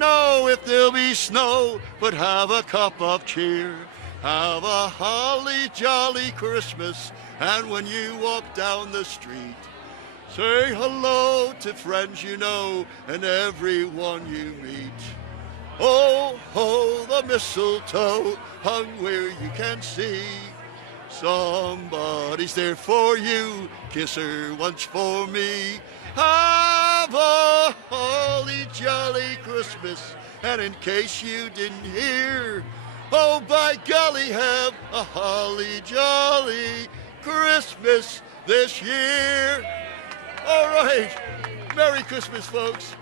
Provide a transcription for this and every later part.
know if there'll be snow, but have a cup of cheer. Have a holly jolly Christmas, and when you walk down the street, say hello to friends you know and everyone you meet. Oh, ho, the mistletoe hung where you can see. Somebody's there for you, kiss her once for me. Have a holly jolly Christmas, and in case you didn't hear, oh, by golly, have a holly jolly Christmas this year. All right. Merry Christmas, folks.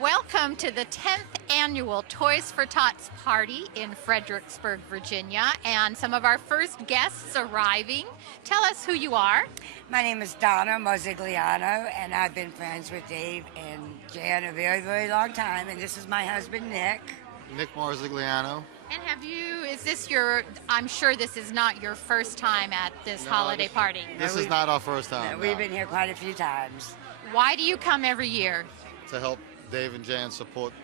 Welcome to the 10th annual Toys for Tots party in Fredericksburg, Virginia, and some of our first guests arriving. Tell us who you are. My name is Donna Mosigliano, and I've been friends with Dave and Jan a very, very long time, and this is my husband, Nick. Nick Mosigliano. And is this I'm sure this is not your first time at this holiday party. This is not our first time. We've been here quite a few times. Why do you come every year? To help Dave and Jan support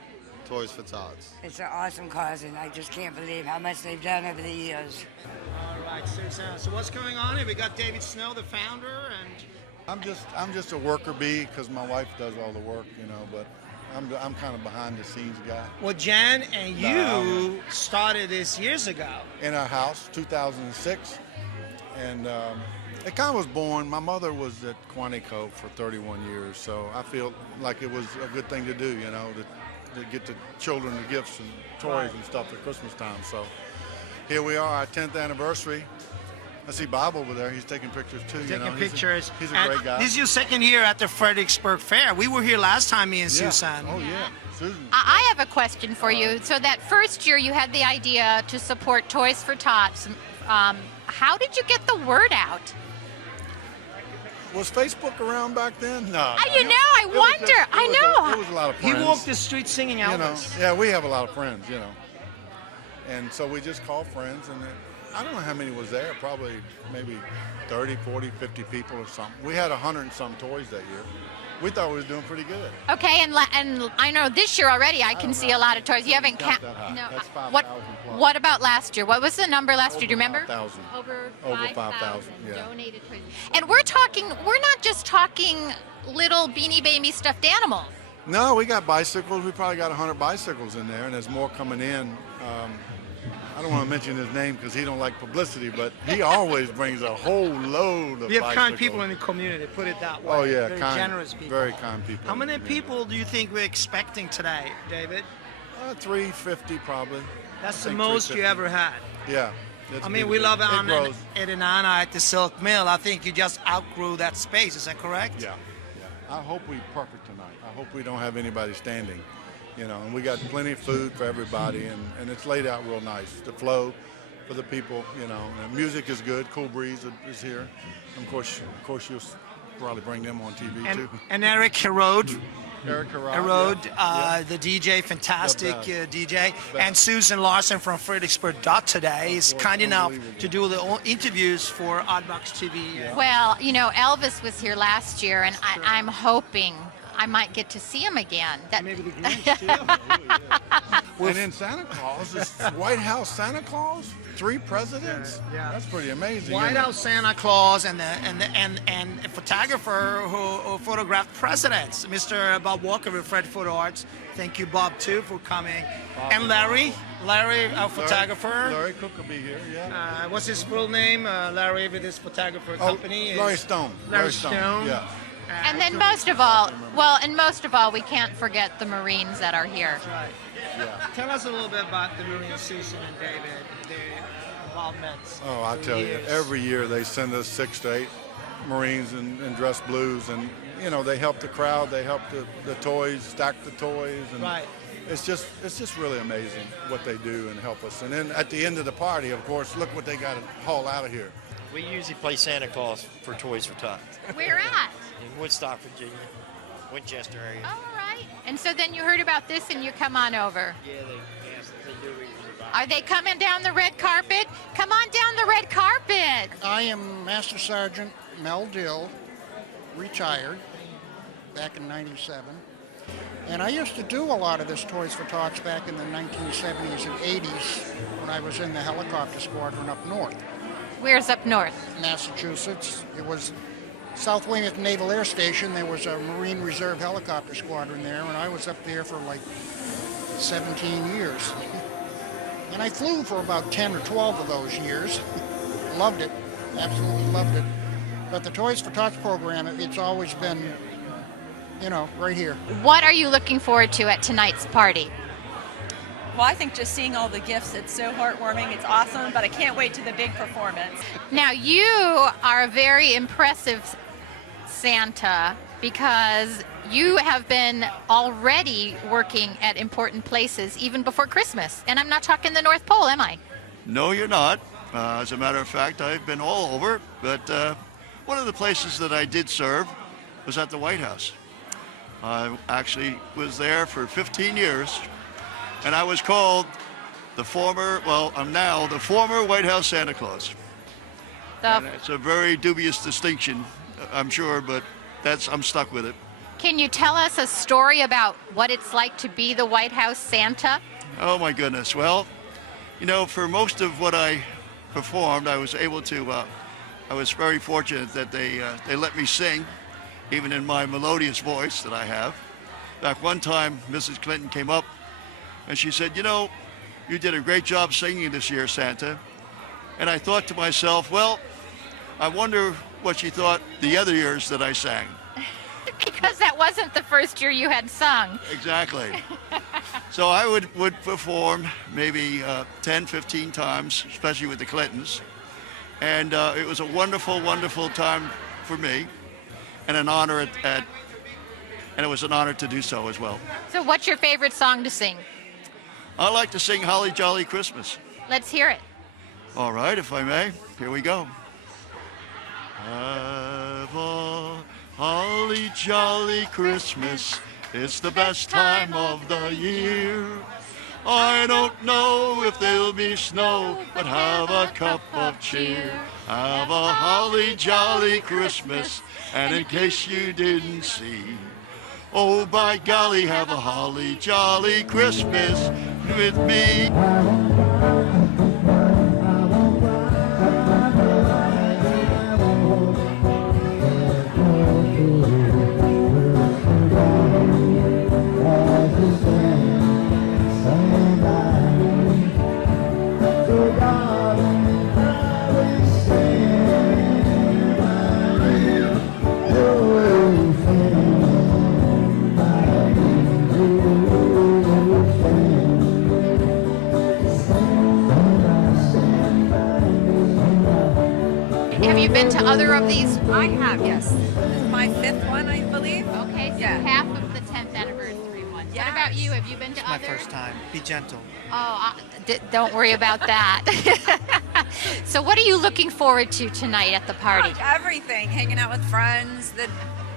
Toys for Tots. It's an awesome cause, and I just can't believe how much they've done over the years. All right, so what's going on here? We got David Snow, the founder, and I'm just a worker bee because my wife does all the work, you know, but I'm kind of behind the scenes guy. Well, Jan and you started this years ago. In our house, 2006, and it kind of was born. My mother was at Quantico for 31 years, so I feel like it was a good thing to do, you know, to get the children the gifts and toys and stuff at Christmas time. So here we are, our 10th anniversary. I see Bob over there. He's taking pictures too. Taking pictures. He's a great guy. This is your second year at the Fredericksburg Fair. We were here last time, me and Susan. Oh yeah, Susan. I have a question for you. So that first year you had the idea to support Toys for Tots. How did you get the word out? Was Facebook around back then? No. I wonder. I know. It was a lot of He friends. walked the street singing Elvis. You know, yeah, we have a lot of friends, you know. And so we just called friends, and I don't know how many was there, probably maybe 30, 40, 50 people or something. We had 100 and some toys that year. We thought we was doing pretty good. Okay, and I know this year already I can see a lot of toys. You haven't counted. No, no. that's 5,000 plus. What about last year? What was the number last year? Do you remember? 5,000. Over 5,000. Yeah. donated toys. And we're not just talking little Beanie Baby stuffed animals. No, we got bicycles. We probably got 100 bicycles in there, and there's more coming in. I don't want to mention his name because he don't like publicity, but he always brings a whole load of We have bicycles. kind people in the community, put it that way. Oh yeah, very kind, generous people. very kind people. How many people do you think we're expecting today, David? 350 probably. That's I the think most you 350. ever had. Yeah. I mean, we love it on grows. Edinana at the Silk Mill. I think you just outgrew that space. Is that correct? Yeah. I hope we're perfect tonight. I hope we don't have anybody standing. You know, and we got plenty of food for everybody, and it's laid out real nice. The flow for the people, you know, and music is good. Cool Breeze is here. Of course, you'll probably bring them on TV too. And Eric Herode. Eric Herode, yeah. the DJ, fantastic The best. DJ, and Susan Larson from Fredericksburg Today is kind enough to do the interviews for OddBoxTV. Yeah. Well, you know, Elvis was here last year, and I'm hoping I might get to see him again. Maybe the Grinch too. And then Santa Claus, this White House Santa Claus, 3 presidents. Yeah. That's pretty amazing. White isn't it? House Santa Claus and a photographer who photographed presidents, Mr. Bob Walker with Fred FOTO Arts. Thank you, Bob, too, for coming. And Larry, our photographer. Larry Cook will be here. Yeah. What's his full name? Larry with his photographer company. Larry Stone. Larry Stone. Yeah. And then most of all, we can't forget the Marines that are here. That's right. Yeah. Tell us a little bit about the Marines, Susan and David, their involvements. Oh, I tell you, every year they send us 6 to 8 Marines in dress blues, and you know they help the crowd, they help the toys, stack the toys, and Right. it's just really amazing what they do and help us. And then at the end of the party, of course, look what they got to haul out of here. We usually play Santa Claus for Toys for Tots Where at? in Woodstock, Virginia, Winchester area. All right. And so then you heard about this and you come on over. Yeah, they do. We usually buy. Are they coming down the red carpet? Come on down the red carpet. I am Master Sergeant Mel Dill, retired back in '97. And I used to do a lot of this Toys for Tots back in the 1970s and 80s when I was in the helicopter squadron up north. Where's up north? Massachusetts. It was South Weymouth Naval Air Station. There was a Marine Reserve helicopter squadron there, and I was up there for like 17 years. And I flew for about 10 or 12 of those years. Loved it. Absolutely loved it. But the Toys for Tots program, it's always been, you know, right here. What are you looking forward to at tonight's party? Well, I think just seeing all the gifts, it's so heartwarming, it's awesome, but I can't wait to the big performance. Now, you are a very impressive Santa because you have been already working at important places even before Christmas. And I'm not talking the North Pole, am I? No, you're not. As a matter of fact, I've been all over, but one of the places that I did serve was at the White House. I actually was there for 15 years, and I was called I'm now the former White House Santa Claus. And it's a very dubious distinction, I'm sure, but I'm stuck with it. Can you tell us a story about what it's like to be the White House Santa? Oh my goodness. Well, you know, for most of what I performed, I was able to, I was very fortunate that they let me sing, even in my melodious voice that I have. In fact, one time, Mrs. Clinton came up and she said, you know, you did a great job singing this year, Santa. And I thought to myself, well, I wonder what she thought the other years that I sang. Because that wasn't the first year you had sung. Exactly. So I would perform maybe 10, 15 times, especially with the Clintons. And it was a wonderful, wonderful time for me and an honor and it was an honor to do so as well. So what's your favorite song to sing? I like to sing Holly Jolly Christmas. Let's hear it. All right, if I may, here we go. Have a holly jolly Christmas, it's the best time of the year. I don't know if there'll be snow, but have a cup of cheer. Have a holly jolly Christmas, and in case you didn't see, oh by golly, have a holly jolly Christmas with me. Have you been to other of these? I have, yes. This is my 5th one, I believe. Okay, so Yeah. half of the 10th anniversary ones. What about you? Have you been to My other? first time. Be gentle. Oh, don't worry about that. So what are you looking forward to tonight at the party? Everything, hanging out with friends, the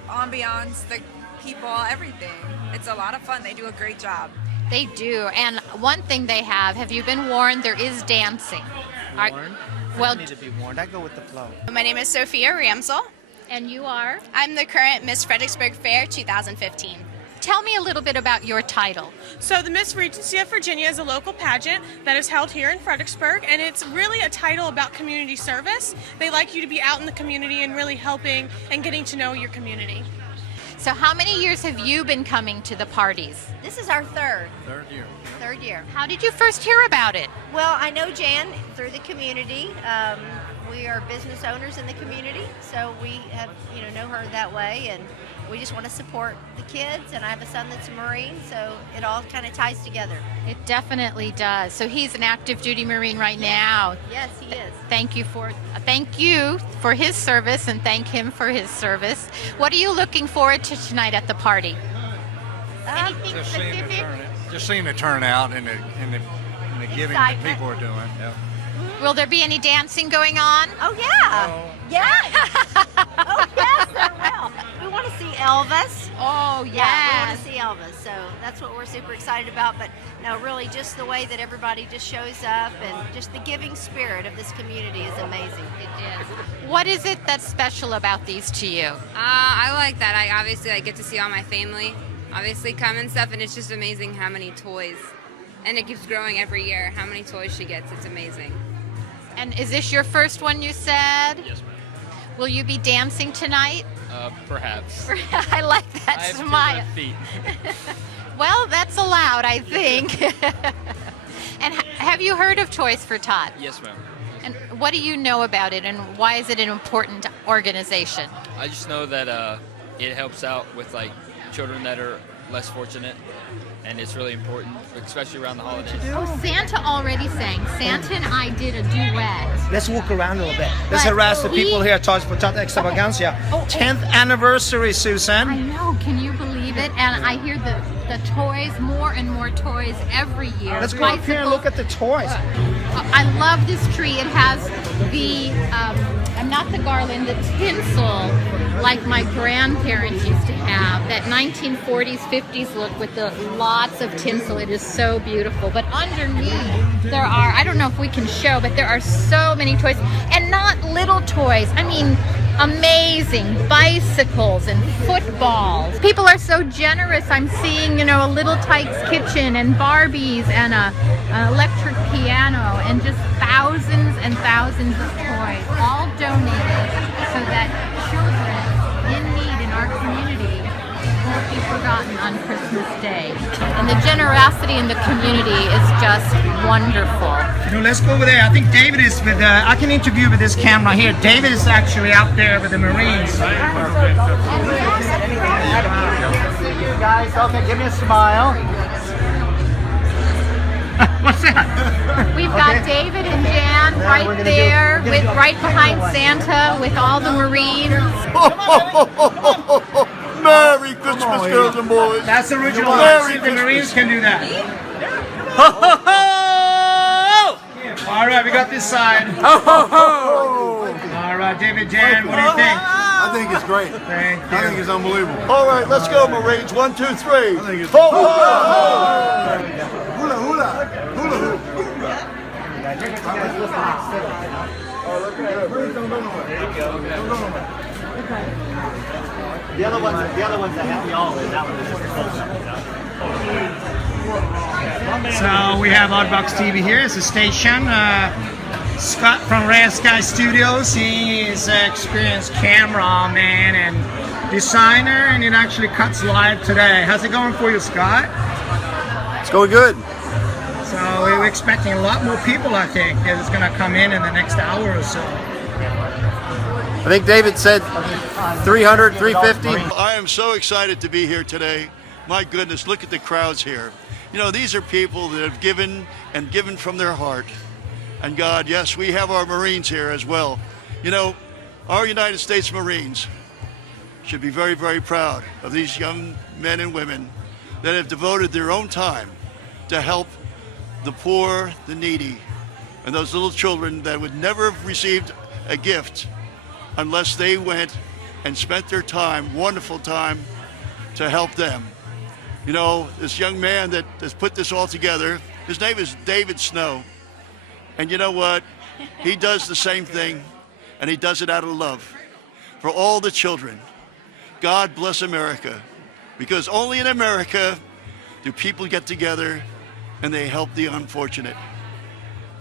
ambiance, the people, everything. It's a lot of fun. They do a great job. They do. And one thing they have you been warned, there is dancing. Warned? Well, I don't need to be warned. I go with the flow. My name is Sophia Ramsel. and you are? I'm the current Miss Fredericksburg Fair 2015. Tell me a little bit about your title. So the Miss Regency of Virginia is a local pageant that is held here in Fredericksburg, and it's really a title about community service. They like you to be out in the community and really helping and getting to know your community. So how many years have you been coming to the parties? This is our third. Third year. How did you first hear about it? Well, I know Jan through the community. We are business owners in the community, so we have, know her that way, and we just want to support the kids. And I have a son that's a Marine, so it all kind of ties together. It definitely does. So he's an active duty Marine right now. Yes, he is. Thank you for his service, and thank him for his service. What are you looking forward to tonight at the party? Anything specific? Just seeing the turnout and the giving that people are doing. Yeah. Will there be any dancing going on? Oh, yeah. Yeah. Oh, yes, there will. We want to see Elvis. Oh, yes. Yeah, we want to see Elvis. So that's what we're super excited about. But no, really, just the way that everybody just shows up and just the giving spirit of this community is amazing. It is. What is it that's special about these to you? I like that. I obviously get to see all my family obviously come and stuff, and it's just amazing how many toys. And it keeps growing every year. How many toys she gets, it's amazing. And is this your first one, you said? Yes, ma'am. Will you be dancing tonight? Perhaps. I like that I have smile. left feet. Well, that's allowed, I think. And have you heard of Toys for Tot? Yes, ma'am. And what do you know about it, and why is it an important organization? I just know that it helps out with like children that are less fortunate, and it's really important, especially around the holidays. Oh, Santa already sang. Santa and I did a duet. Let's walk around a little bit. Let's But harass the he- people here at Tots Extravaganza. Oh, 10th anniversary, Susan. I know, can you believe it? And I hear the toys, more and more toys every year. Let's go up here and look at the toys. I love this tree. It has the, not the garland, the tinsel, like my grandparents used to have. That 1940s, 50s look with the lots of tinsel. It is so beautiful. But underneath, there are, I don't know if we can show, but there are so many toys. And not little toys. I mean, amazing bicycles and footballs. People are so generous. I'm seeing, you know, a Little Tykes kitchen and Barbies and an electric piano and just thousands and thousands of toys, all donated so that children in need in our community won't be forgotten on Christmas Day. And the generosity in the community is just wonderful. You know, let's go over there. I think David is with, I can interview with this camera here. David is actually out there with the Marines. Guys, okay, give me a smile. What's that? We've got David and Jan right there, right behind Santa with all the Marines. Merry Christmas, girls and boys. That's the original. Merry The Marines can do that. Ho, ho, ho! All right, we got this side. Ho, ho, ho! All right, David, Jan, what do you think? I think it's great. Thank you. I think it's unbelievable. All right, let's go, Marines. 1, 2, 3. I think it's ho, ho, ho! Hula, hula, hula, hula. The other ones that have the all in, that one is just a So we have OddBoxTV here. It's a station. Scott from Rare Sky Studios. He is an experienced cameraman and designer, and it actually cuts live today. How's it going for you, Scott? It's going good. So we're expecting a lot more people, I think, that's going to come in the next hour or so. I think David said 300, 350. I am so excited to be here today. My goodness, look at the crowds here. You know, these are people that have given and given from their heart. And God, yes, we have our Marines here as well. You know, our United States Marines should be very, very proud of these young men and women that have devoted their own time to help the poor, the needy, and those little children that would never have received a gift unless they went and spent their time, wonderful time, to help them. You know, this young man that has put this all together, his name is David Snow. And you know what? He does the same thing, and he does it out of love for all the children. God bless America, because only in America do people get together and they help the unfortunate.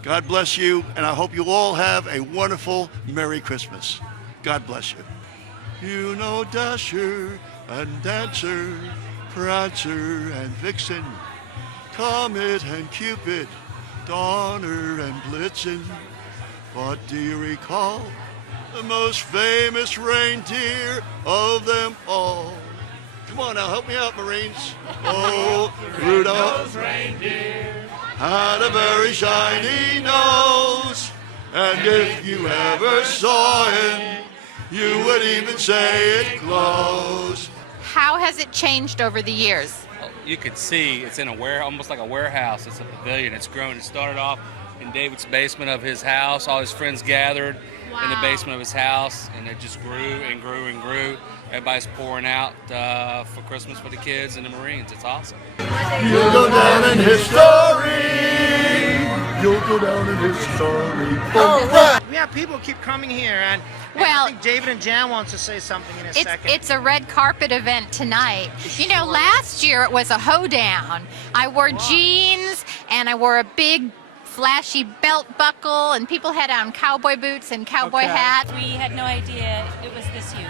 God bless you, and I hope you all have a wonderful Merry Christmas. God bless you. You know Dasher and Dancer, Prancer and Vixen, Comet and Cupid, Donner and Blitzen. But do you recall the most famous reindeer of them all? Come on now, help me out, Marines. Oh, Rudolph had a very shiny nose, and if you ever saw him, you would even say it Claus. How has it changed over the years? You could see it's in a almost like a warehouse. It's a pavilion. It's grown. It started off in David's basement of his house. All his friends gathered in the basement of his house, and it just grew and grew and grew. Everybody's pouring out for Christmas for the kids and the Marines. It's awesome. You'll go down in history. You'll go down in history. All right. We have of people keep coming here, and Well, I think David and Jan wants to say something in a second. It's a red carpet event tonight. You know, last year it was a hoedown. I wore jeans and I wore a big flashy belt buckle, and people had on cowboy boots and cowboy hats. We had no idea it was this huge.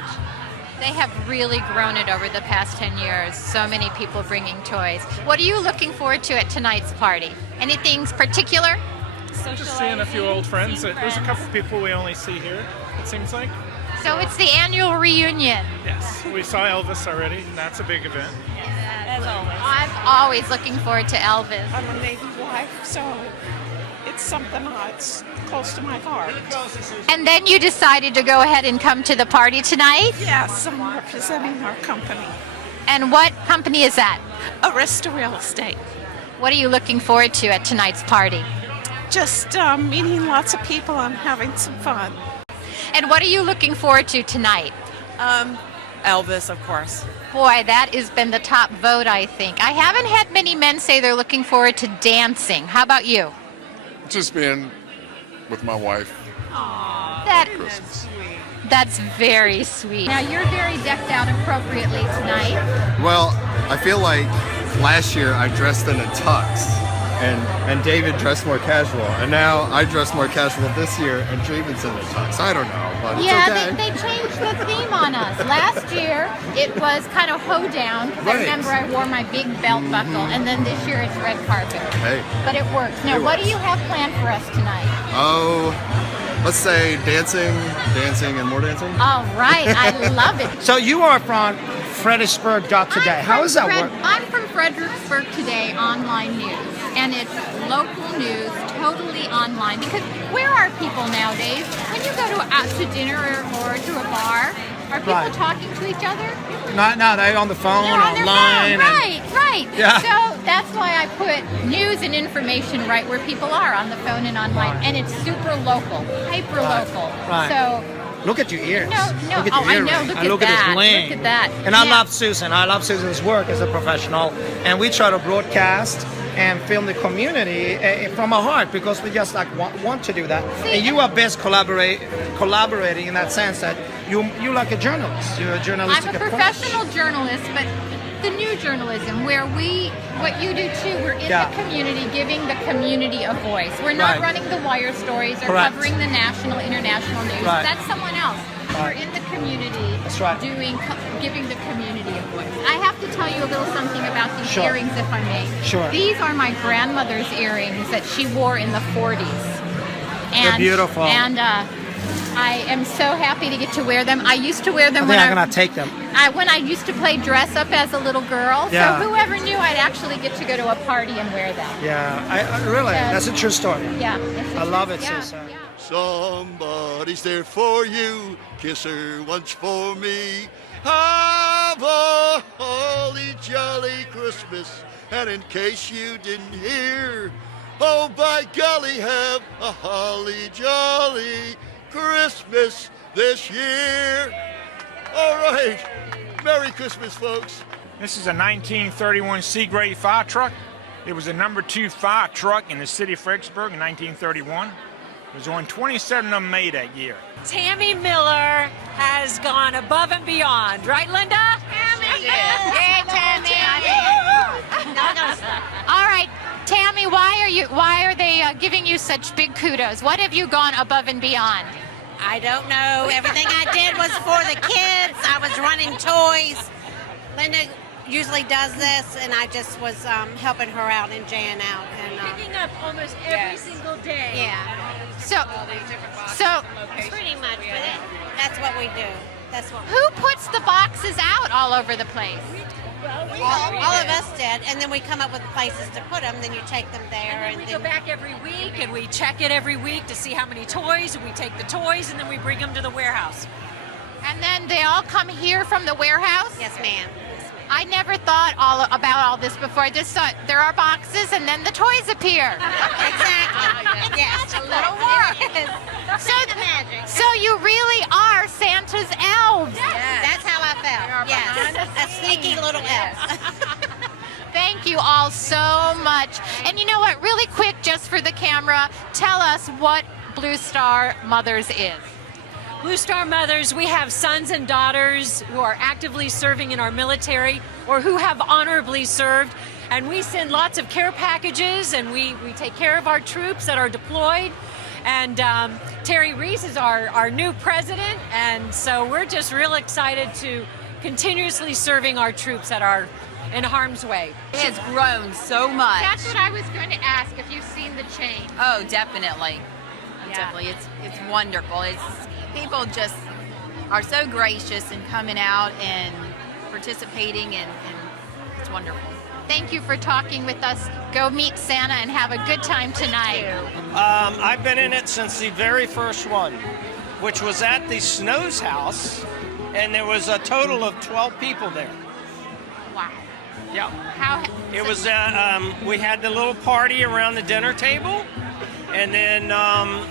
They have really grown it over the past 10 years. So many people bringing toys. What are you looking forward to at tonight's party? Anything particular? Just seeing a few old friends. There's a couple of people we only see here, it seems like. So it's the annual reunion. Yes, we saw Elvis already, and that's a big event. As always. I'm always looking forward to Elvis. I'm a Navy wife, so it's something that's close to my heart. And then you decided to go ahead and come to the party tonight? Yes, I'm representing our company. And what company is that? Arista Real Estate. What are you looking forward to at tonight's party? Just meeting lots of people and having some fun. And what are you looking forward to tonight? Elvis, of course. Boy, that has been the top vote, I think. I haven't had many men say they're looking forward to dancing. How about you? Just being with my wife. That's very sweet. Now, you're very decked out appropriately tonight. Well, I feel like last year I dressed in a tux, and David dressed more casual, and now I dress more casual this year, and David's in a tux. I don't know, but it's okay. They changed the theme on us. Last year, it was kind of hoedown, because I remember I wore my big belt buckle, and then this year it's red carpet. Hey. But it works. Now, what do you have planned for us tonight? Oh, let's say dancing, and more dancing. All right, I love it. So you are from Fredericksburg Today. How does that work? I'm from Fredericksburg Today online news, and it's local news, totally online. Because where are people nowadays? When you go to dinner or to a bar, are people talking to each other? No, they're on the phone, They're on their online. phone. Right. Yeah. So that's why I put news and information right where people are, on the phone and online. And it's super local, hyper local. Right. So look at your ears. No. Look at Oh, your I earring. know. Look And at look that. at this bling. Look at that. And I Yeah. love Susan. I love Susan's work as a professional. And we try to broadcast and film the community from our heart, because we just want to do that. And you are best collaborating in that sense that you're like a journalist. You're a journalistic I'm a approach. professional journalist, but the new journalism, where what you do too, we're in the community, giving the community a voice. We're not running the wire stories or Correct. covering the national, international news. Right. That's someone else. We're in the community, giving the community a voice. I have to tell you a little something about these earrings, if I may. Sure. These are my grandmother's earrings that she wore in the 40s. They're beautiful. And I am so happy to get to wear them. I used to wear them I'm gonna take them. when I used to play dress up as a little girl. Yeah. So whoever knew I'd actually get to go to a party and wear them. Yeah, I really, that's a true story. Yeah. I love it, Susan. Somebody's there for you. Kiss her once for me. Have a holly jolly Christmas. And in case you didn't hear, oh by golly, have a holly jolly Christmas this year. All right. Merry Christmas, folks. This is a 1931 Seagrave fire truck. It was the #2 fire truck in the city of Fredericksburg in 1931. There was only 27 of them made that year. Tammy Miller has gone above and beyond, right, Linda? Tammy! Yay, Tammy! All right, Tammy, why are they giving you such big kudos? What have you gone above and beyond? I don't know. Everything I did was for the kids. I was running toys. Linda usually does this, and I just was helping her out and Jan out. And, Picking up almost every single day. Yeah. So pretty much, but that's what we do. That's what. Who puts the boxes out all over the place? All of us did, and then we come up with places to put them. Then you take them there, And then we go back every week, and we check it every week to see how many toys, and we take the toys, and then we bring them to the warehouse. And then they all come here from the warehouse? Yes, ma'am. I never thought about all this before. I just thought there are boxes and then the toys appear. Exactly. Yes. A little more. So you really are Santa's elves. Yes. That's how I felt. Yes. A sneaky little elf. Thank you all so much. And you know what? Really quick, just for the camera, tell us what Blue Star Mothers is? Blue Star Mothers, we have sons and daughters who are actively serving in our military or who have honorably served. And we send lots of care packages, and we take care of our troops that are deployed. And Terry Reese is our new president, and so we're just real excited to continuously serving our troops that are in harm's way. It has grown so much. That's what I was going to ask, if you've seen the change. Oh, definitely. Yeah. Definitely. It's wonderful. People just are so gracious and coming out and participating, and it's wonderful. Thank you for talking with us. Go meet Santa and have a good time tonight. I've been in it since the very first one, which was at the Snow's house, and there was a total of 12 people there. Wow. Yeah. It was, we had the little party around the dinner table, and then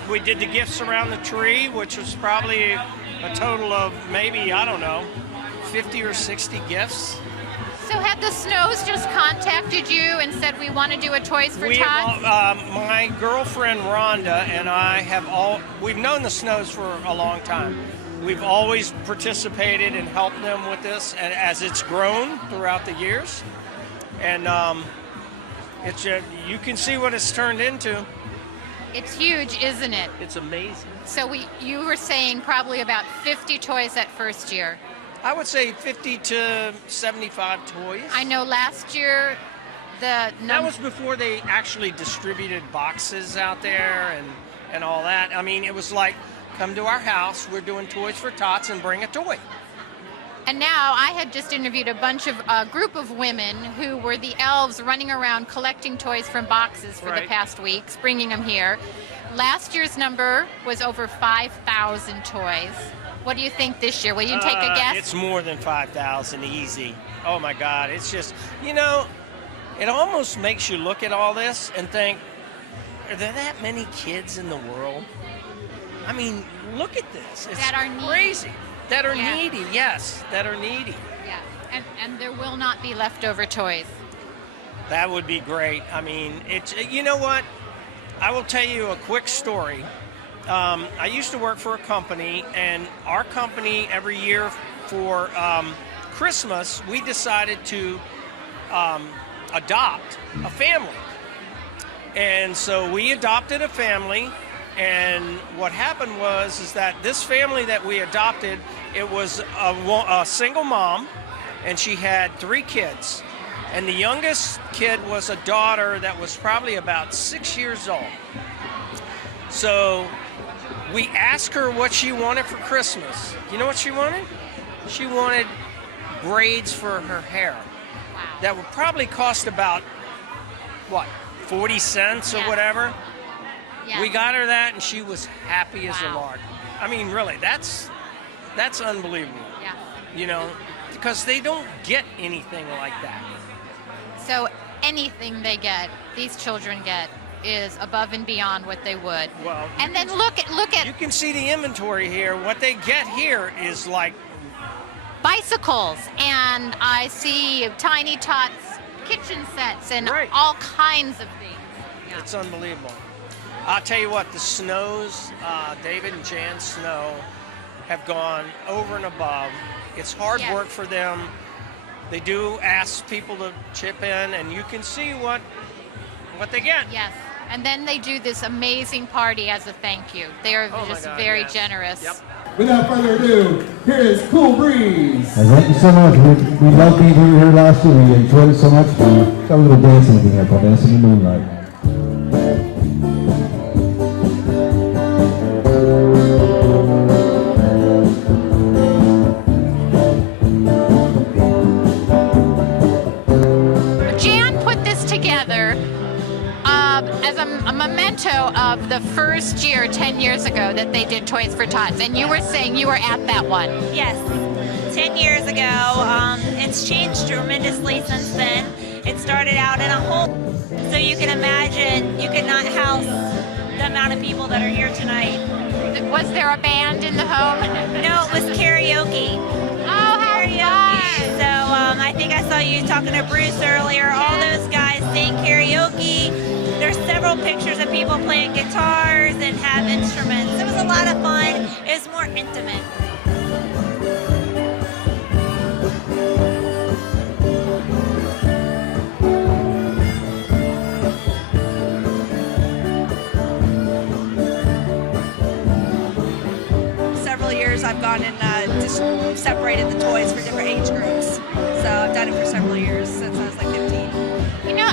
we did the gifts around the tree, which was probably a total of maybe, I don't know, 50 or 60 gifts. So have the Snows just contacted you and said we want to do a Toys for Tots? My girlfriend Rhonda and I we've known the Snows for a long time. We've always participated and helped them with this, and as it's grown throughout the years. And you can see what it's turned into. It's huge, isn't it? It's amazing. So you were saying probably about 50 toys that first year. I would say 50 to 75 toys. I know last year that was before they actually distributed boxes out there and all that. I mean, it was like, come to our house, we're doing Toys for Tots, and bring a toy. And now I had just interviewed a group of women who were the elves running around collecting toys from boxes for the past weeks, bringing them here. Last year's number was over 5,000 toys. What do you think this year? Will you take a guess? It's more than 5,000, easy. Oh my God, it's just, it almost makes you look at all this and think, are there that many kids in the world? I mean, look at this. It's that are crazy. Needy. That are needy, yes, that are needy. Yeah, and there will not be leftover toys. That would be great. I mean, you know what? I will tell you a quick story. I used to work for a company, and our company every year for Christmas, we decided to adopt a family. And so we adopted a family, and what happened is that this family that we adopted, it was a single mom, and she had 3 kids. And the youngest kid was a daughter that was probably about 6 years old. So we asked her what she wanted for Christmas. You know what she wanted? She wanted braids for her hair. Wow. That would probably cost about, 40 cents or whatever? Yeah. We got her that, and she was happy as a lark. I mean, really, that's unbelievable. Yeah. Because they don't get anything like that. So anything they get, these children get, is above and beyond what they would. Well, and then look at. You can see the inventory here. What they get here is like bicycles, and I see Tiny Tots kitchen sets and all kinds of things. Yeah. It's unbelievable. I'll tell you what, the Snows, David and Jan Snow, have gone over and above. It's hard work for them. They do ask people to chip in, and you can see what they get. Yes, and then they do this amazing party as a thank you. They are just very generous. Yep. Without further ado, here is Cool Breeze. Thank you so much. We loved being here last year. We enjoyed it so much. We got a little dancing thing here called Dancing in the Moonlight. As a memento of the first year 10 years ago that they did Toys for Tots, and you were saying you were at that one. Yes, 10 years ago. It's changed tremendously since then. It started out in a hole, so you can imagine you could not house the amount of people that are here tonight. Was there a band in the home? No, it was karaoke. Oh, how karaoke! So I think I saw you talking to Bruce earlier. All those guys sing karaoke. There's several several pictures of people playing guitars and have instruments. It was a lot of fun. It was more intimate. Several years I've gone and just separated the toys for different age groups. So I've done it for several years since I was like 15. You know,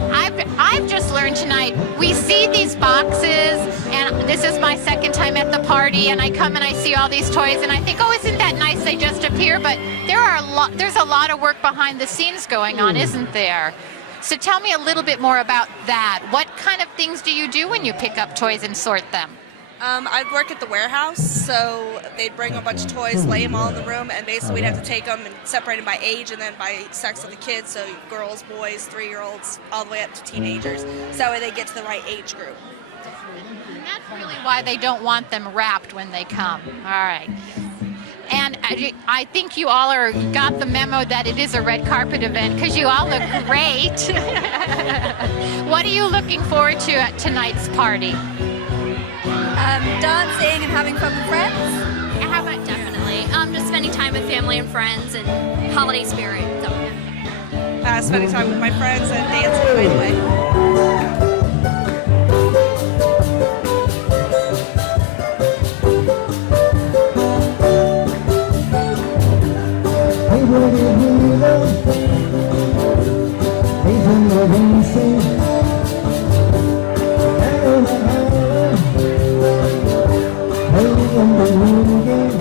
I've just learned tonight, we see these boxes, and this is my second time at the party, and I come and I see all these toys, and I think, oh, isn't that nice they just appear? But there's a lot of work behind the scenes going on, isn't there? So tell me a little bit more about that. What kind of things do you do when you pick up toys and sort them? I'd work at the warehouse, so they'd bring a bunch of toys, lay them all in the room, and basically we'd have to take them and separate them by age and then by sex of the kids, so girls, boys, 3-year-olds, all the way up to teenagers, so that way they get to the right age group. And that's really why they don't want them wrapped when they come. All right. And I think you all got the memo that it is a red carpet event because you all look great. What are you looking forward to at tonight's party? Dancing and having fun with friends. Yeah, how about definitely? Just spending time with family and friends and holiday spirit. So, yeah. Spending time with my friends and dancing right away.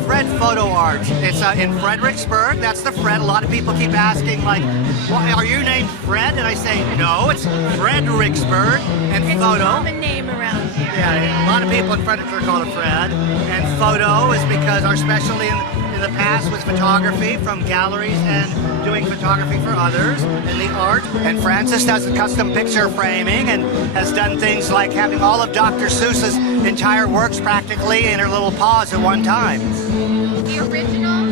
Fred FOTO Arts. It's in Fredericksburg. That's the Fred. A lot of people keep asking, like, well, are you named Fred? And I say, no, it's Fredericksburg. And it's Photo. It's a common name around here. Yeah, a lot of people in Fredericksburg call it Fred. And Photo is because our specialty in the past was photography from galleries and doing photography for others and the art. And Frances does custom picture framing and has done things like having all of Dr. Seuss's entire works practically in her little paws at one time. The original?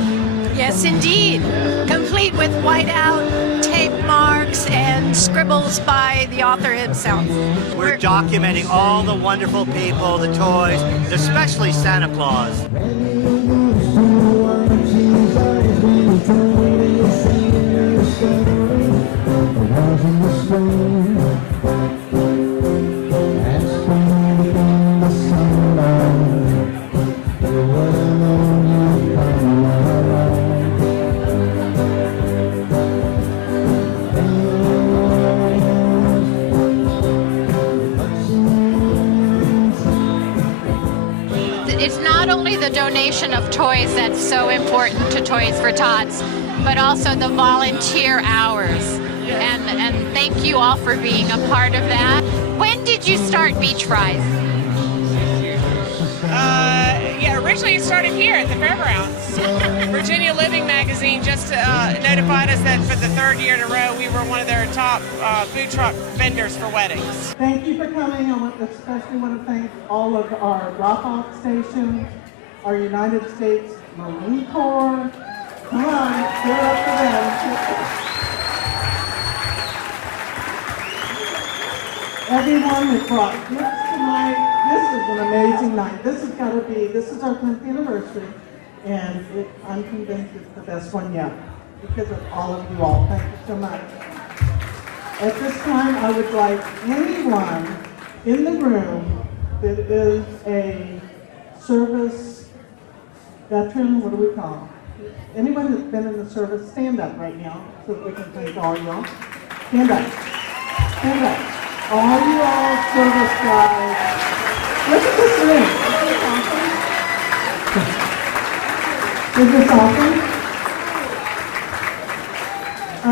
Yes, indeed. Complete with whiteout, tape marks, and scribbles by the author himself. We're documenting all the wonderful people, the toys, especially Santa Claus. It's not only the donation of toys that's so important to Toys for Tots, but also the volunteer hours. And thank you all for being a part of that. When did you start Beach Fries? Yeah, originally it started here at the Fairgrounds. Virginia Living magazine just notified us that for the third year in a row we were one of their top food truck vendors for weddings. Thank you for coming. I especially want to thank all of our drop-off stations, our United States Marine Corps. Come on, give it up for them. Everyone that brought gifts tonight. This is an amazing night. This is our 10th anniversary, and I'm convinced it's the best one yet because of all of you all. Thank you so much. At this time, I would like anyone in the room that is a service veteran, what do we call them? Anyone that's been in the service, stand up right now so that we can thank all y'all. Stand up. Stand up. All you all service guys. Look at this room. Isn't this awesome?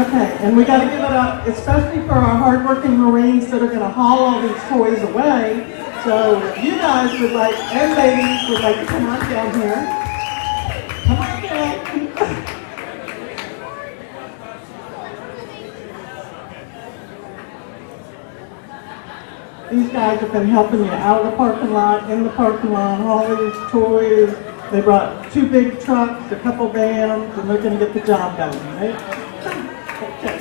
Okay, and we got to give it up, especially for our hardworking Marines that are going to haul all these toys away. So if you guys would like, and ladies would like to come on down here. Come on down. These guys have been helping you out of the parking lot, in the parking lot, all these toys. They brought 2 big trucks, a couple vans, and they're going to get the job done, right? Okay.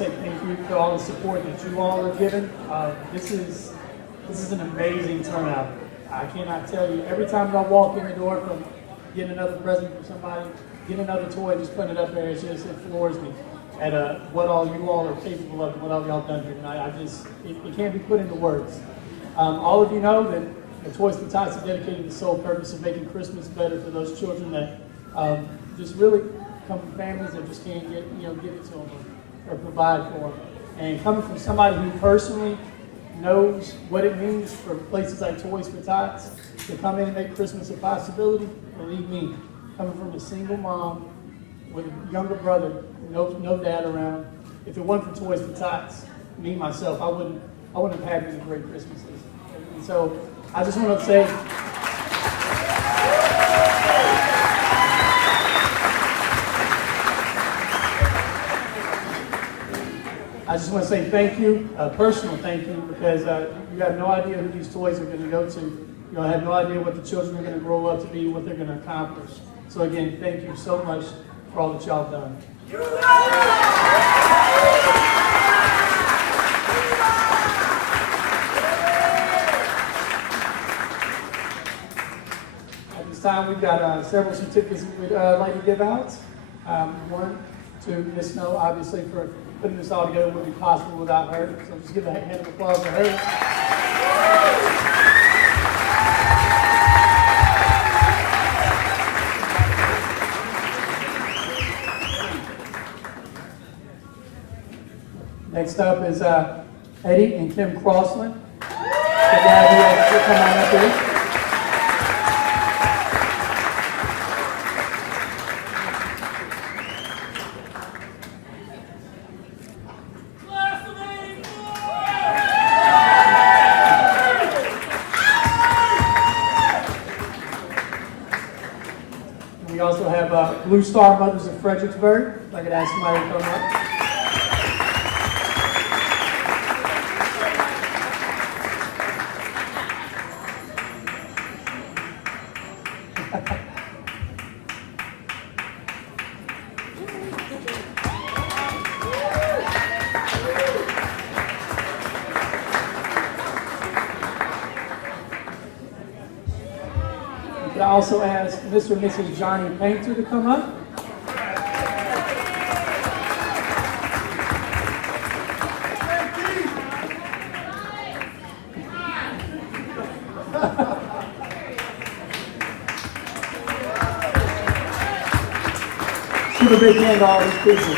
say thank you for all the support that you all are giving. This is an amazing turnout. I cannot tell you, every time I walk in the door from getting another present for somebody, getting another toy, just putting it up there, it floors me at what all you all are capable of and what all y'all done here tonight. It can't be put into words. All of you know that the Toys for Tots are dedicated to the sole purpose of making Christmas better for those children that just really come from families that just can't give it to them or provide for them. And coming from somebody who personally knows what it means for places like Toys for Tots to come in and make Christmas a possibility, believe me, coming from a single mom with a younger brother, no dad around, if it wasn't for Toys for Tots, me myself, I wouldn't have had many great Christmases. And so I just want to say, thank you, a personal thank you, because you have no idea who these toys are going to go to. You have no idea what the children are going to grow up to be, what they're going to accomplish. So again, thank you so much for all that y'all have done. At this time, we've got several certificates we'd like to give out. One to Miss Snow, obviously, for putting this all together wouldn't be possible without her. So just give a hand of applause for her. Next up is Eddie and Kim Crossland. The guy who come on up here. We also have Blue Star Mothers of Fredericksburg. If I could ask somebody to come up. I also ask Mr. and Mrs. Johnny Painter to come up. Give a big hand to all these people.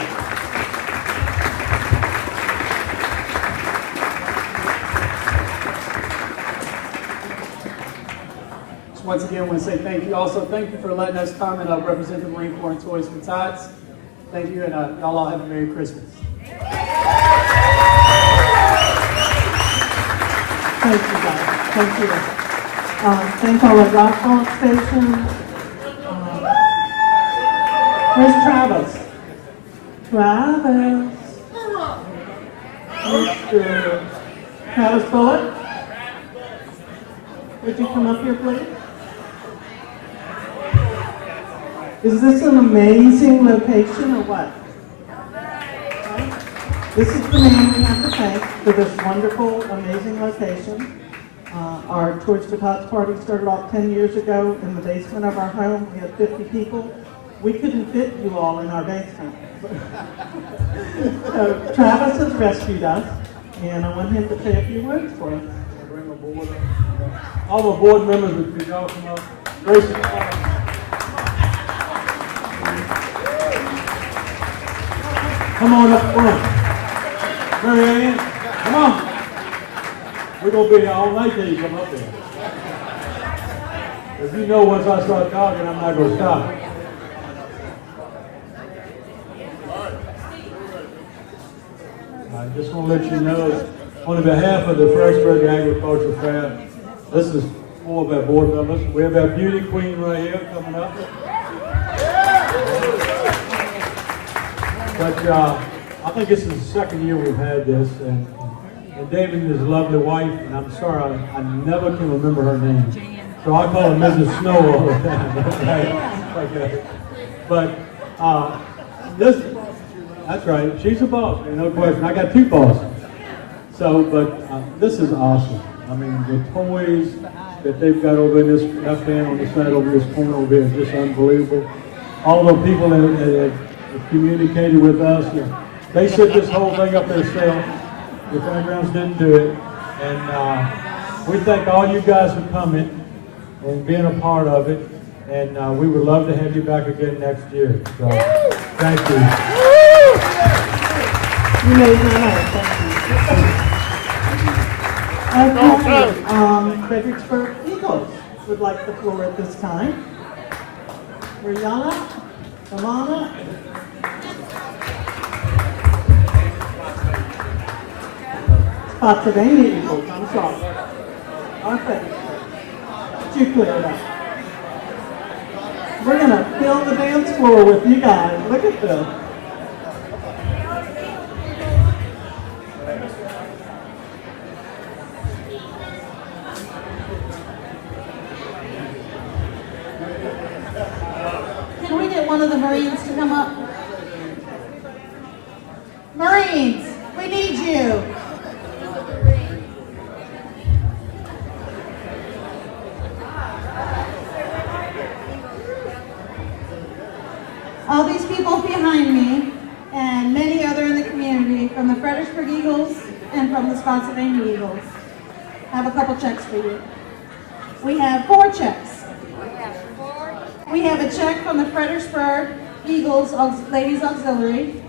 Once again, I want to say thank you. Also, thank you for letting us come and represent the Marine Corps and Toys for Tots. Thank you, and y'all all have a Merry Christmas. Thank you, guys. Thank you. Thank all at Rockfall Station. Where's Travis? Travis. Mr. Travis Bullock. Would you come up here, please? Is this an amazing location or what? Right? This is the man we have to thank for this wonderful, amazing location. Our Toys for Tots party started off 10 years ago in the basement of our home. We had 50 people. We couldn't fit you all in our basement. So Travis has rescued us, and I want him to say a few words for us. All the board members, could y'all come up? Grace and come on up front. Mary Ann, come on. We're going to be here all night till you come up there. If you know once I start talking, I'm not going to stop. I just want to let you know, on behalf of the Fredericksburg Agricultural Fair, this is four of our board members. We have our beauty queen right here coming up. But I think this is the second year we've had this, and David and his lovely wife, and I'm sorry, I never can remember her name. So I call her Mrs. Snow all the time. Okay. But this, I That's right. She's a boss, no question. I got two bosses. So, but this is awesome. I mean, the toys that they've got over in this left hand on the side over this corner over here is just unbelievable. All the people that have communicated with us, they set this whole thing up themselves. The fairgrounds didn't do it. And we thank all you guys for coming and being a part of it. And we would love to have you back again next year. So, thank you. You made my night. Thank you. Okay. Fredericksburg Eagles would like the floor at this time. Brianna, come on up. Pennsylvania Eagles, I'm sorry. Okay. You clear it up. We're going to fill the dance floor with you guys. Look at this. Can we get one of the Marines to come up? Marines, we need you. All these people behind me, and many other in the community, from the Fredericksburg Eagles and from the Spotsylvania Eagles, have a couple checks for you. We have 4 checks. We have a check from the Fredericksburg Eagles Ladies Auxiliary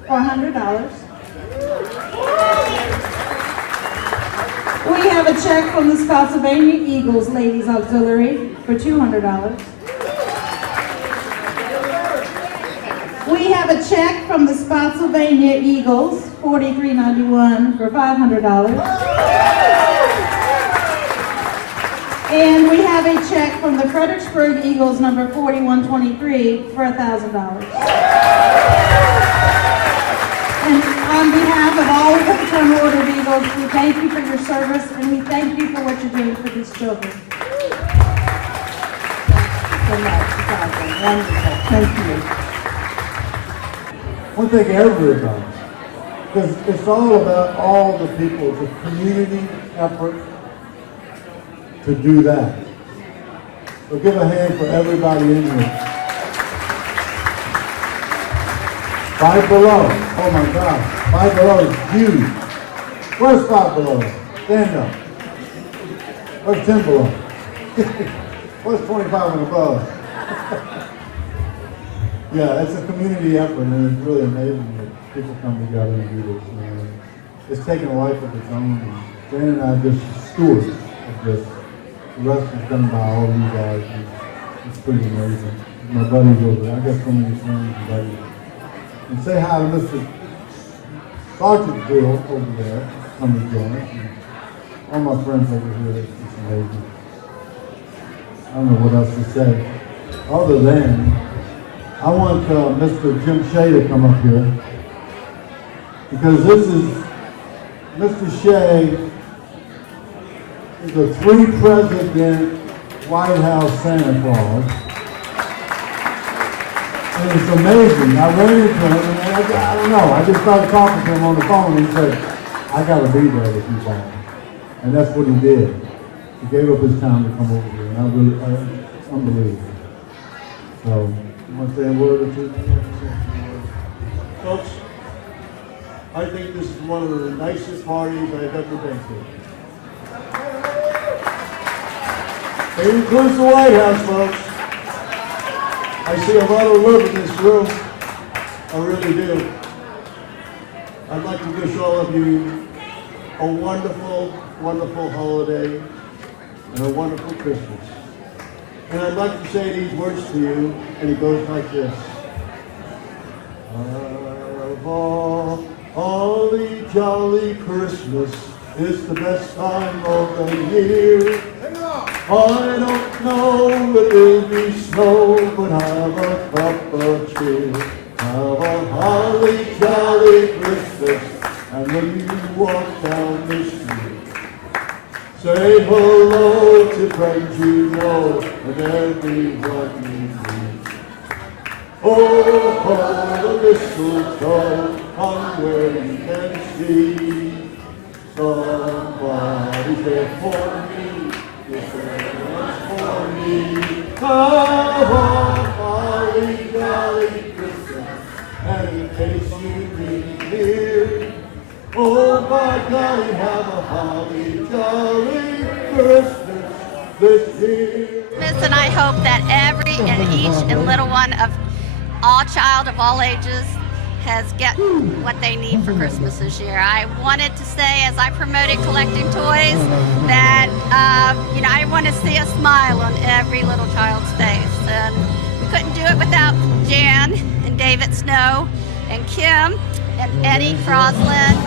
for $100. We have a check from the Spotsylvania Eagles Ladies Auxiliary for $200. We have a check from the Spotsylvania Eagles, $43.91 for $500. And we have a check from the Fredericksburg Eagles, number 4123, for $1,000. And on behalf of all of the Fraternal Order of Eagles, we thank you for your service, and we thank you for what you're doing for these children. Wonderful. Thank you. I want to thank everybody, because it's all about all the people. It's a community effort to do that. So give a hand for everybody in here. Five Below. Oh my God. Five Below is huge. Where's Five Below? Stand up. Where's 10 Below? Where's 25 and above? Yeah, it's a community effort, and it's really amazing that people come together and do this. It's taken a life of its own. And Jan and I are just stewards of this. The rest is done by all you guys. And it's pretty amazing. My buddies over there. I got so many friends and buddies. And say hi to Mr. Sergeant Bill over there. Come to join us. And all my friends over here. It's just amazing. I don't know what else to say. Other than, I want Mr. Jim Shea to come up here, because this is, Mr. Shea is a 3-president White House Santa Claus. And it's amazing. I ran into him, and I don't know, I just started talking to him on the phone, and he said, I gotta be there with you guys. And that's what he did. He gave up his time to come over here, and it's unbelievable. So, you want to say a word or two? Folks, I think this is one of the nicest parties I've ever been to. It includes the White House, folks. I see a lot of love in this room. I really do. I'd like to wish all of you a wonderful, wonderful holiday and a wonderful Christmas. And I'd like to say these words to you, and it goes like this. Have a holly jolly Christmas. It's the best time of the year. I don't know if it'll be snow, but have a cup of cheer. Have a holly jolly Christmas, and when you walk down the street, say hello to friends you know and everyone you meet. Oh, oh, the mistletoe hung where you can see. Somebody's there for me, yes, there's for me. Have a holly jolly Christmas, and in case you didn't hear, oh, by golly, have a holly jolly Christmas this year. And I hope that every and each and little one of all child of all ages has get what they need for Christmas this year. I wanted to say, as I promoted collecting toys, that I want to see a smile on every little child's face, and we couldn't do it without Jan and David Snow and Kim and Eddie Crosland.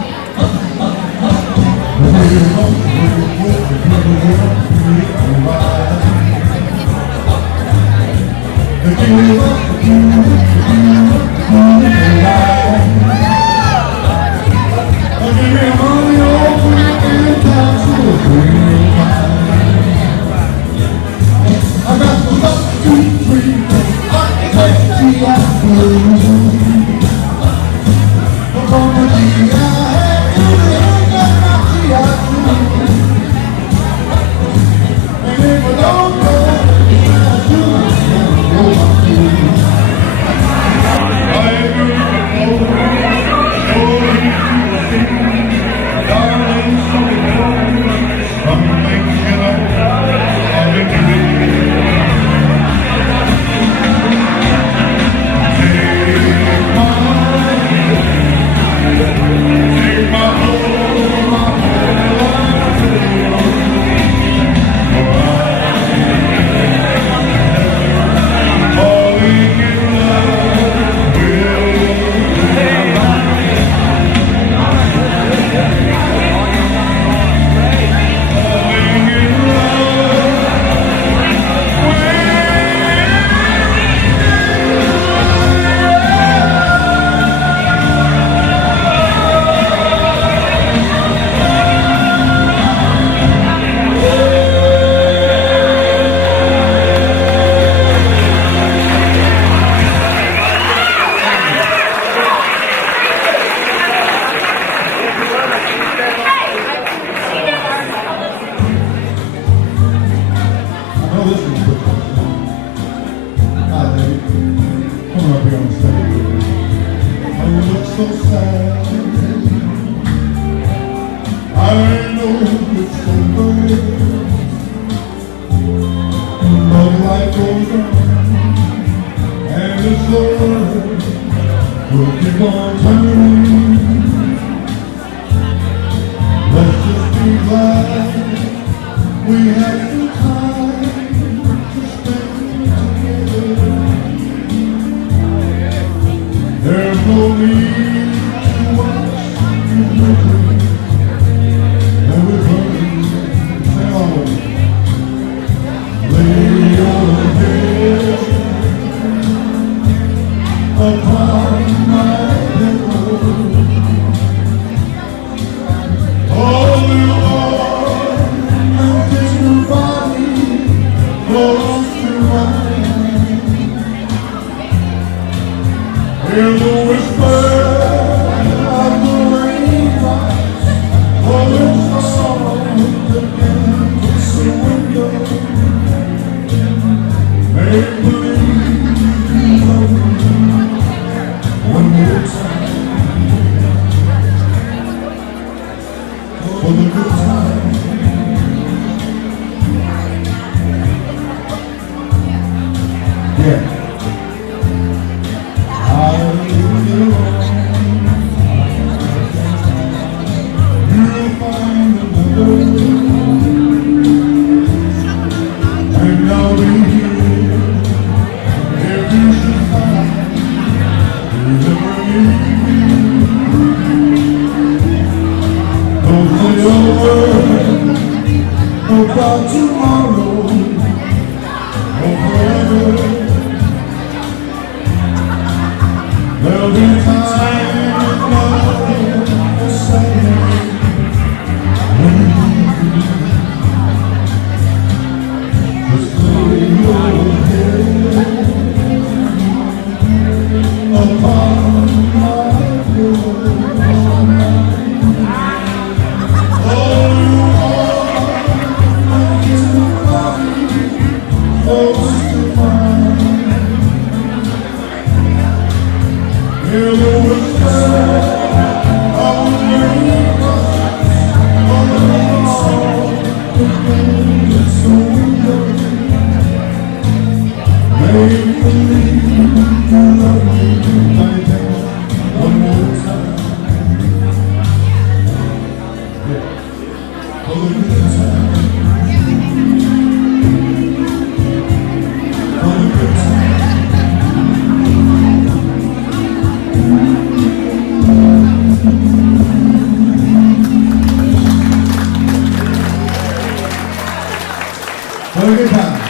What a good time.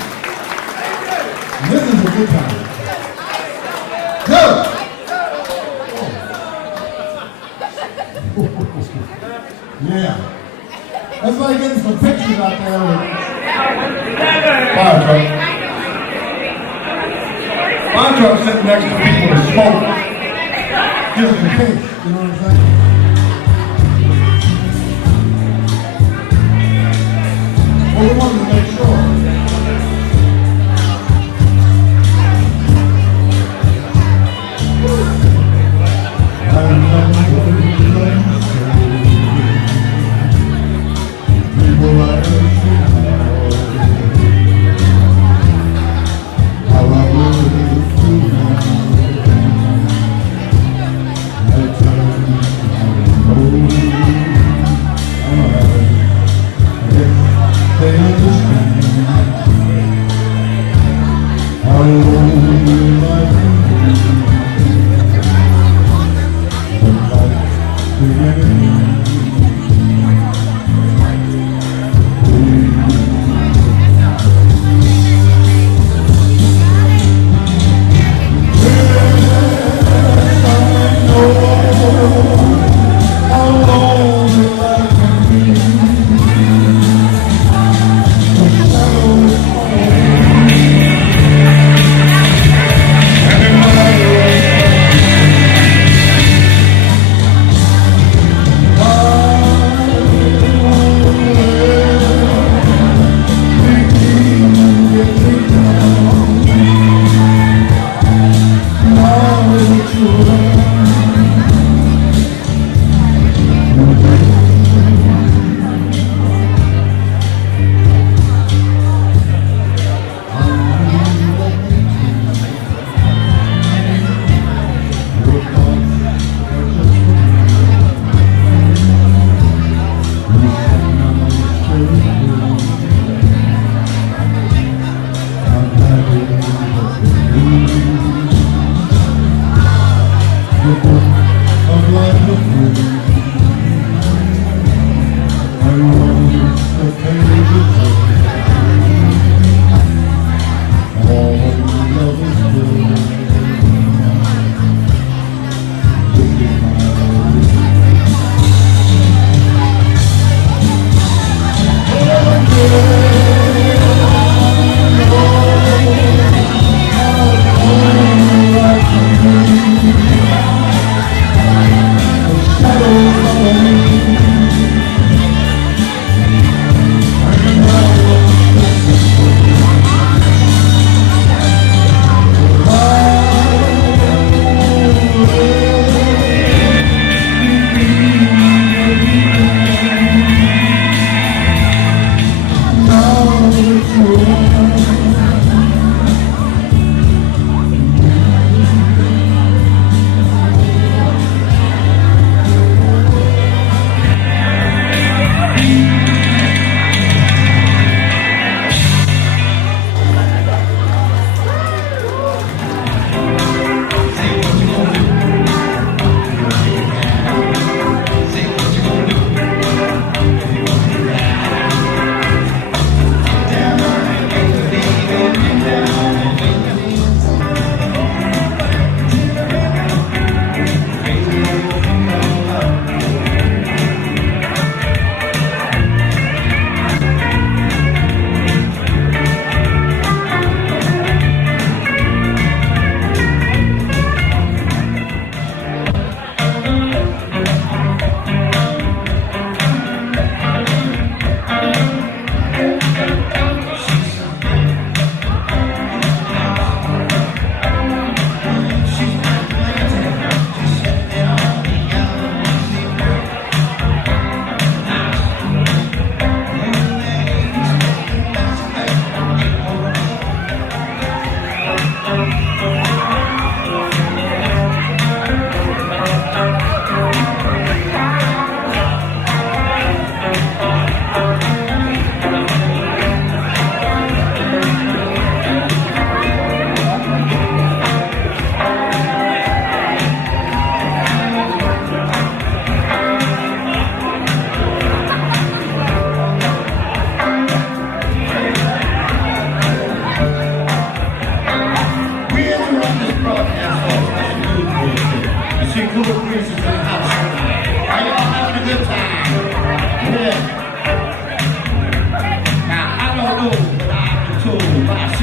This is a good time. Go! Yeah. That's like getting some pictures out there with fire truck. Fire truck sitting next to people who smoke. Just in case, you know what I'm saying? Well, we wanted to make sure. They understand.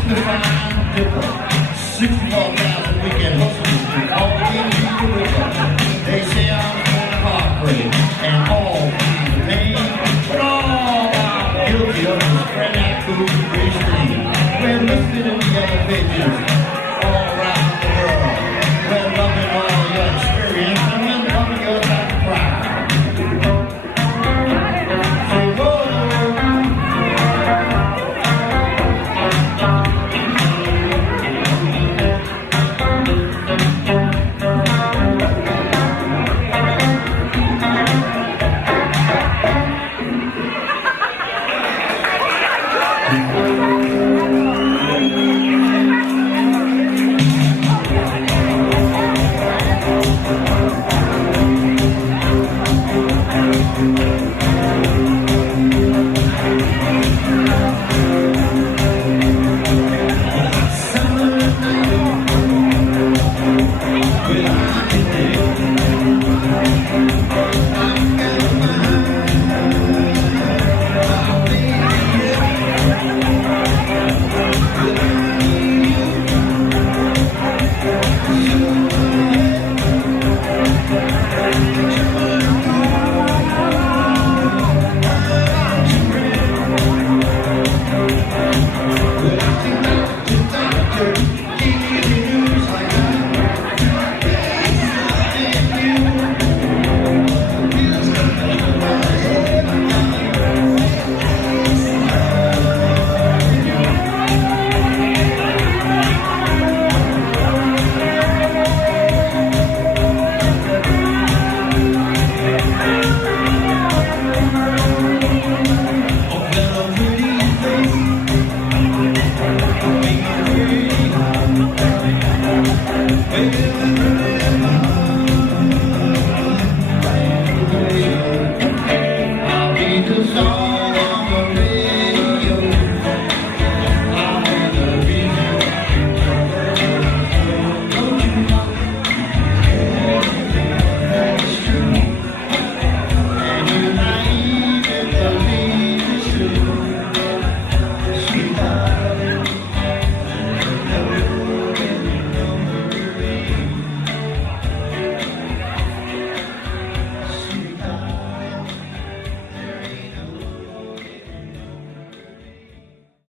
64,000 weekend hustlers and all the people with us. They say I'm full of heartbreak and all kinds of pain, but all I'm guilty of is spread that food and grace thing. We're listed in the yellow pages all around the world. We're loving all your experience and we're loving your type of pride. So roll.